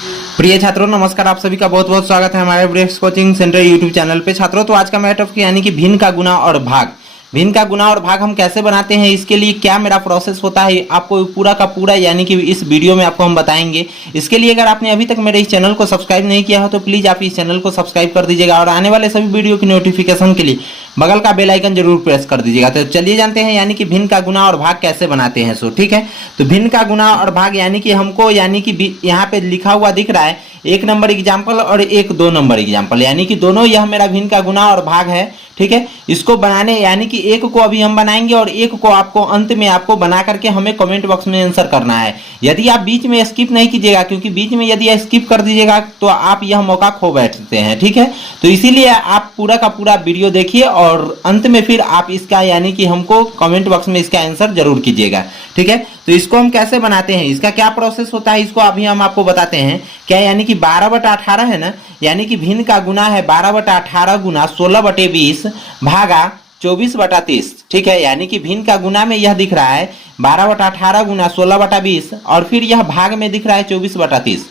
प्रिय छात्रों नमस्कार, आप सभी का बहुत बहुत स्वागत है हमारे breaks coaching centre YouTube channel पे। छात्रों तो आज का मेरा टॉपिक यानी कि भिन्न का गुना और भाग। भिन्न का गुना और भाग हम कैसे बनाते हैं, इसके लिए क्या मेरा प्रोसेस होता है, आपको पूरा का पूरा यानी कि इस वीडियो में आपको हम बताएंगे। इसके लिए अगर आपने अभी तक मेरे इस चैनल को सब्सक्राइब नहीं किया हो तो प्लीज़ आप इस चैनल को सब्सक्राइब कर दीजिएगा और आने वाले सभी वीडियो की नोटिफिकेशन के लिए बगल का बेल आइकन जरूर प्रेस कर दीजिएगा। तो चलिए जानते हैं यानी कि भिन्न का गुना और भाग कैसे बनाते हैं। सो ठीक है, तो भिन्न का गुना और भाग यानी कि हमको यानी कि यहाँ पे लिखा हुआ दिख रहा है 1 नंबर एग्जाम्पल और एक 2 नंबर एग्जाम्पल, यानी कि दोनों यह मेरा भिन्न का गुना और भाग है। ठीक है, इसको बनाने यानी कि एक को अभी हम बनाएंगे और एक को आपको अंत में आपको बना करके हमें कमेंट बॉक्स में आंसर करना है। यदि आप बीच में स्किप नहीं कीजिएगा, क्योंकि बीच में यदि स्किप कर दीजिएगा तो आप यह मौका खो बैठते हैं। ठीक है, तो इसीलिए आप पूरा का पूरा वीडियो देखिए और अंत में फिर आप इसका यानी कि हमको कमेंट बॉक्स में इसका आंसर जरूर कीजिएगा। ठीक है, तो इसको हम कैसे बनाते हैं, इसका क्या प्रोसेस होता है, इसको अभी हम आपको बताते हैं। क्या यानी कि 12/18 है ना, यानी कि भिन्न का गुना है 12/18 गुना 16/20 भागा 24/30। ठीक है, यानी कि भिन्न का गुना में यह दिख रहा है 12/18 गुना 16/20 और फिर यह भाग में दिख रहा है 24/30।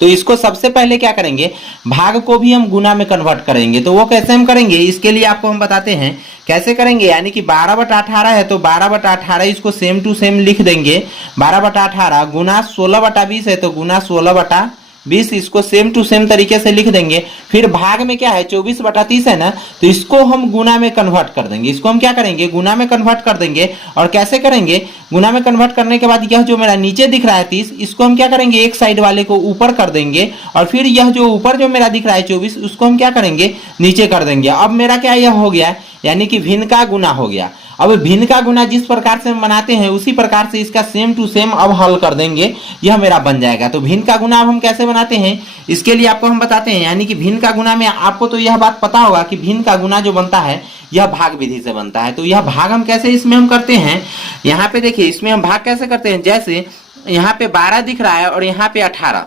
तो इसको सबसे पहले क्या करेंगे, भाग को भी हम गुना में कन्वर्ट करेंगे। तो वो कैसे हम करेंगे, इसके लिए आपको हम बताते हैं कैसे करेंगे। यानी कि 12/18 है तो 12/18 इसको सेम टू सेम लिख देंगे। 12/18 गुना 16/20 है तो गुना 16/20 इसको सेम टू सेम तरीके से लिख देंगे। फिर भाग में क्या है 24/30 है ना, तो इसको हम गुना में कन्वर्ट कर देंगे। इसको हम क्या करेंगे, गुना में कन्वर्ट कर देंगे। और कैसे करेंगे, गुना में कन्वर्ट करने के बाद यह जो मेरा नीचे दिख रहा है 30, इसको हम क्या करेंगे एक साइड वाले को ऊपर कर देंगे और फिर यह जो ऊपर जो मेरा दिख रहा है 24 उसको हम क्या करेंगे नीचे कर देंगे। अब मेरा क्या यह हो गया, यानी कि भिन्न का गुना हो गया। अब भिन्न का गुना जिस प्रकार से हम बनाते हैं उसी प्रकार से इसका सेम टू सेम अब हल कर देंगे, यह मेरा बन जाएगा। तो भिन्न का गुना अब हम कैसे बनाते हैं, इसके लिए आपको हम बताते हैं। यानी कि भिन्न का गुना में आपको तो यह बात पता होगा कि भिन्न का गुना जो बनता है यह भाग विधि से बनता है। तो यह भाग हम कैसे इसमें हम करते हैं, यहाँ पे देखिए इसमें हम भाग कैसे करते हैं। जैसे यहाँ पे 12 दिख रहा है और यहाँ पे 18,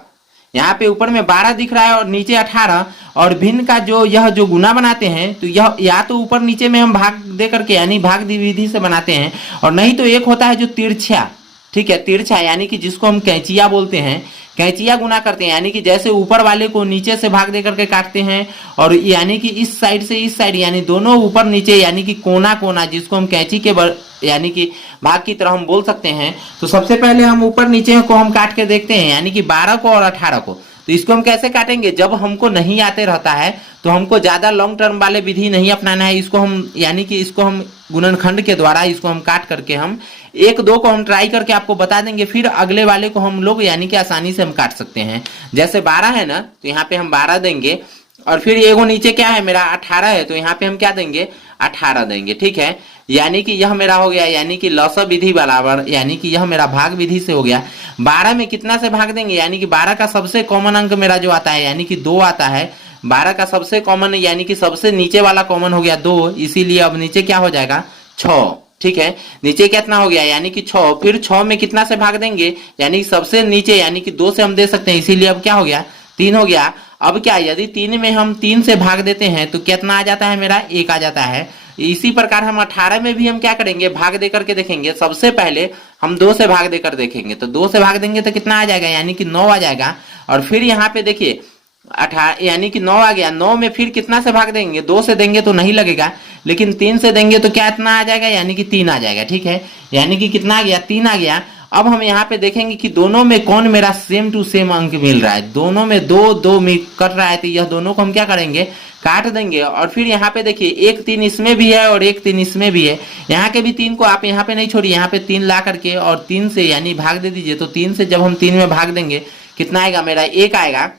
यहाँ पे ऊपर में 12 दिख रहा है और नीचे 18, और भिन्न का जो यह जो गुना बनाते हैं तो यह या तो ऊपर नीचे में हम भाग दे करके यानी भाग विधि से बनाते हैं, और नहीं तो एक होता है जो तिरछा। ठीक है, तिरछा यानी कि जिसको हम कैंचिया बोलते हैं, कैंचिया गुना करते हैं। यानी कि जैसे ऊपर वाले को नीचे से भाग दे करके काटते हैं और यानी कि इस साइड से इस साइड यानी दोनों ऊपर नीचे यानी कि कोना कोना जिसको हम कैंची के यानी कि भाग की तरह हम बोल सकते हैं। तो सबसे पहले हम ऊपर नीचे को हम काट के देखते हैं, यानी कि 12 को और 18 को। तो इसको हम कैसे काटेंगे, जब हमको नहीं आते रहता है तो हमको ज्यादा लॉन्ग टर्म वाले विधि नहीं अपनाना है। इसको हम यानी कि इसको हम गुणनखंड के द्वारा इसको हम काट करके हम 1-2 को हम ट्राई करके आपको बता देंगे, फिर अगले वाले को हम लोग यानी कि आसानी से हम काट सकते हैं। जैसे 12 है ना, तो यहाँ पे हम 12 देंगे और फिर एगो नीचे क्या है मेरा 18 है तो यहाँ पे हम क्या देंगे 18 देंगे। ठीक है, यानी कि यह मेरा हो गया यानी कि लॉस विधि बराबर, यानी कि यह मेरा भाग विधि से हो गया। 12 में कितना से भाग देंगे, यानी कि 12 का सबसे कॉमन अंक मेरा जो आता है यानी कि 2 आता है। 12 का सबसे कॉमन यानी कि सबसे नीचे वाला कॉमन हो गया 2, इसीलिए अब नीचे क्या हो जाएगा 6। ठीक है, नीचे कितना हो गया यानी कि 6, फिर 6 में कितना से भाग देंगे, यानी सबसे नीचे यानी कि 2 से हम दे सकते हैं, इसीलिए अब क्या हो गया 3 हो गया। अब क्या, यदि 3 में हम 3 से भाग देते हैं तो कितना आ जाता है मेरा 1 आ जाता है। इसी प्रकार हम 18 में भी हम क्या करेंगे, भाग दे करके देखेंगे। सबसे पहले हम 2 से भाग देकर देखेंगे, तो 2 से भाग देंगे तो कितना आ जाएगा, यानी कि 9 आ जाएगा। और फिर यहाँ पे देखिए 18 यानी कि 9 आ गया। 9 में फिर कितना से भाग देंगे, 2 से देंगे तो नहीं लगेगा, लेकिन 3 से देंगे तो क्या इतना आ जाएगा, यानी कि 3 आ जाएगा। ठीक है, यानी कि कितना आ गया 3 आ गया। अब हम यहाँ पे देखेंगे कि दोनों में कौन मेरा सेम टू सेम अंक मिल रहा है। दोनों में 2-2 कट रहा है तो यह दोनों को हम क्या करेंगे काट देंगे। और फिर यहाँ पे देखिए 1 3 इसमें भी है और 1 3 इसमें भी है। यहाँ के भी 3 को आप यहाँ पे नहीं छोड़िए, यहाँ पे 3 ला करके और 3 से यानी भाग दे दीजिए। तो 3 से जब हम 3 में भाग देंगे कितना आएगा मेरा 1 आएगा।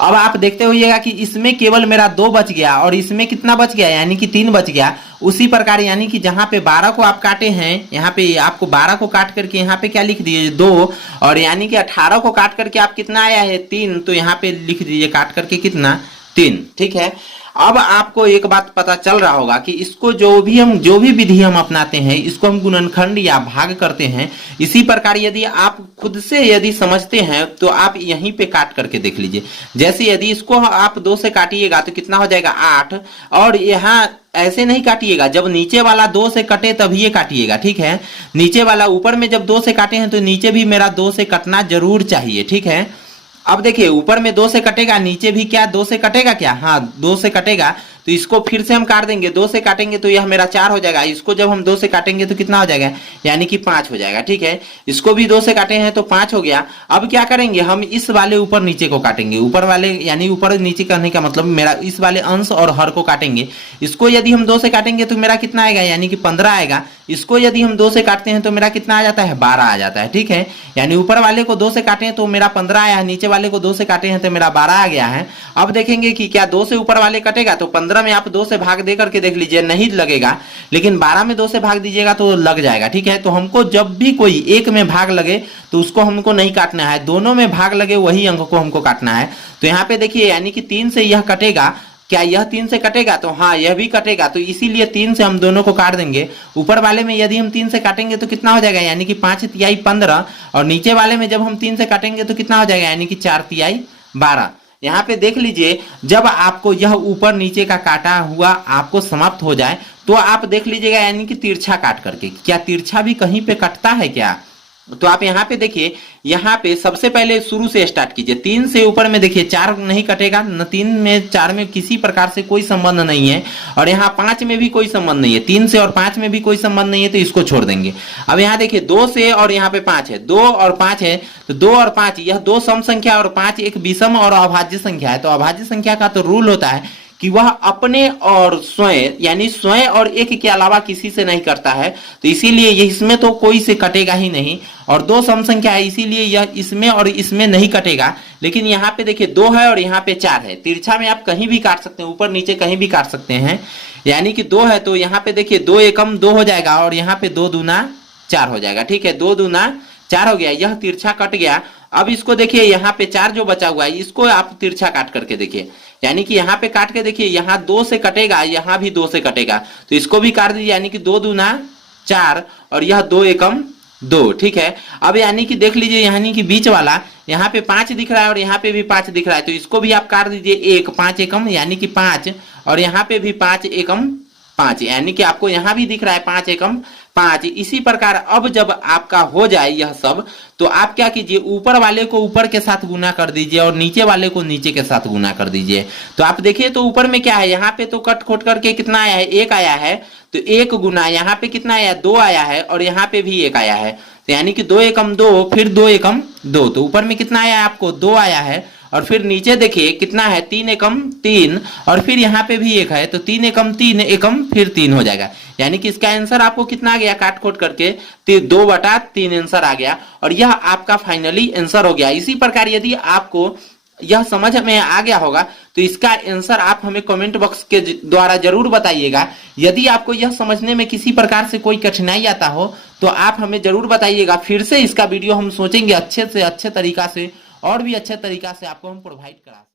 अब आप देखते होइएगा कि इसमें केवल मेरा 2 बच गया और इसमें कितना बच गया, यानी कि 3 बच गया। उसी प्रकार यानी कि जहां पे 12 को आप काटे हैं, यहाँ पे आपको 12 को काट करके यहाँ पे क्या लिख दिए 2, और यानी कि 18 को काट करके आप कितना आया है 3, तो यहाँ पे लिख दीजिए काट करके कितना 3। ठीक है, अब आपको एक बात पता चल रहा होगा कि इसको जो भी विधि हम अपनाते हैं इसको हम गुणनखंड या भाग करते हैं। इसी प्रकार यदि आप खुद से यदि समझते हैं तो आप यहीं पे काट करके देख लीजिए। जैसे यदि इसको आप 2 से काटिएगा तो कितना हो जाएगा 8, और यहाँ ऐसे नहीं काटिएगा, जब नीचे वाला 2 से कटे तभी ये काटिएगा। ठीक है, नीचे वाला ऊपर में जब 2 से काटे हैं तो नीचे भी मेरा 2 से कटना जरूर चाहिए। ठीक है, अब देखिए ऊपर में 2 से कटेगा, नीचे भी क्या 2 से कटेगा क्या, हाँ 2 से कटेगा, तो इसको फिर से हम काट देंगे, 2 से काटेंगे तो यह मेरा 4 हो जाएगा, इसको जब हम 2 से काटेंगे तो कितना हो जाएगा, यानी कि 5 हो जाएगा। ठीक है, इसको भी 2 से काटे हैं तो 5 हो गया। अब क्या करेंगे, हम इस वाले ऊपर नीचे को काटेंगे, ऊपर वाले यानी ऊपर नीचे करने का मतलब मेरा इस वाले अंश और हर को काटेंगे। इसको यदि हम 2 से काटेंगे तो मेरा कितना आएगा, यानी कि 15 आएगा। इसको यदि हम 2 से काटते हैं तो मेरा कितना आ जाता है, 12 आ जाता है। ठीक है, यानी ऊपर वाले को 2 से काटे हैं तो मेरा 15 आया है, नीचे वाले को 2 से काटे हैं तो मेरा 12 आ गया है। अब देखेंगे कि क्या 2 से ऊपर वाले कटेगा, तो 15 में आप 2 से भाग दे करके देख लीजिए, नहीं लगेगा, लेकिन 12 में 2 से भाग दीजिएगा तो लग जाएगा। ठीक है, तो हमको जब भी कोई एक में भाग लगे तो उसको हमको नहीं काटना है, दोनों में भाग लगे वही अंक को हमको काटना है। तो यहाँ पे देखिए यानी कि 3 से यह कटेगा, क्या यह 3 से कटेगा, तो हाँ यह भी कटेगा, तो इसीलिए 3 से हम दोनों को काट देंगे। ऊपर वाले में यदि हम 3 से काटेंगे तो कितना हो जाएगा, यानी कि 5 तिहाई 15, और नीचे वाले में जब हम 3 से काटेंगे तो कितना हो जाएगा, यानी कि 4 तिहाई 12। यहाँ पे देख लीजिए, जब आपको यह ऊपर नीचे का काटा हुआ आपको समाप्त हो जाए तो आप देख लीजिएगा, यानी कि तिरछा काट करके, क्या तिरछा भी कहीं पे कटता है क्या। तो आप यहाँ पे देखिए, यहाँ पे सबसे पहले शुरू से स्टार्ट कीजिए, 3 से ऊपर में देखिए 4 नहीं कटेगा, न 3 में 4 में किसी प्रकार से कोई संबंध नहीं है, और यहाँ 5 में भी कोई संबंध नहीं है, 3 से और 5 में भी कोई संबंध नहीं है, तो इसको छोड़ देंगे। अब यहाँ देखिए 2 से और यहाँ पे 5 है, 2 और 5 है, तो 2 और 5 यह 2 सम संख्या और 5 एक विषम और अभाज्य संख्या है। तो अभाज्य संख्या का तो रूल होता है कि वह अपने और स्वयं यानी स्वयं और एक के अलावा किसी से नहीं करता है, तो इसीलिए ये इसमें तो कोई से कटेगा ही नहीं, और 2 सम संख्या है इसीलिए यह इसमें और इसमें नहीं कटेगा। लेकिन यहाँ पे देखिए 2 है और यहाँ पे 4 है, तिरछा में आप कहीं भी काट सकते हैं, ऊपर नीचे कहीं भी काट सकते हैं। यानी कि 2 है तो यहाँ पे देखिए 2 एकम 2 हो जाएगा, और यहाँ पे 2 दूना 4 हो जाएगा। ठीक है, 2 दूना 4 हो गया, यह तिरछा कट गया। अब इसको देखिए यहाँ पे 4 जो बचा हुआ है इसको आप तिरछा काट करके देखिए, यानी कि यहाँ पे काट के देखिए, यहाँ 2 से कटेगा, यहाँ भी 2 से कटेगा, तो इसको भी काट दीजिए, यानी कि 2 दूना 4 और यह 2 एकम 2। ठीक है, अब यानी कि देख लीजिए, यानी कि बीच वाला यहाँ पे 5 दिख रहा है और यहाँ पे भी 5 दिख रहा है, तो इसको भी आप काट दीजिए, 1 5 एकम यानी कि 5, और यहाँ पे भी 5 एकम 5, यानी कि आपको यहाँ भी दिख रहा है 5 एकम 5। इसी प्रकार अब जब आपका हो जाए यह सब, तो आप क्या कीजिए, ऊपर वाले को ऊपर के साथ गुना कर दीजिए और नीचे वाले को नीचे के साथ गुना कर दीजिए। तो आप देखिए तो ऊपर में क्या है, यहाँ पे तो कट खोट करके कितना आया है, 1 आया है, तो 1 गुना यहाँ पे कितना आया, 2 आया है, और यहाँ पे भी 1 आया है, तो यानी कि 2 एकम 2 फिर 2 एकम 2, तो ऊपर में कितना आया है आपको, 2 आया है, और फिर नीचे देखिए कितना है, 3 एकम 3, और फिर यहाँ पे भी 1 है, तो 3 एकम 3 एकम फिर 3 हो जाएगा। यानी कि इसका आंसर आपको कितना आ गया, काट खोट करके 2/3 आंसर आ गया, और यह आपका फाइनली आंसर हो गया। इसी प्रकार यदि आपको यह समझ में आ गया होगा तो इसका आंसर आप हमें कमेंट बॉक्स के द्वारा जरूर बताइएगा। यदि आपको यह समझने में किसी प्रकार से कोई कठिनाई आता हो तो आप हमें जरूर बताइएगा, फिर से इसका वीडियो हम सोचेंगे अच्छे से अच्छे तरीका से और भी अच्छे तरीका से आपको हम प्रोवाइड करा।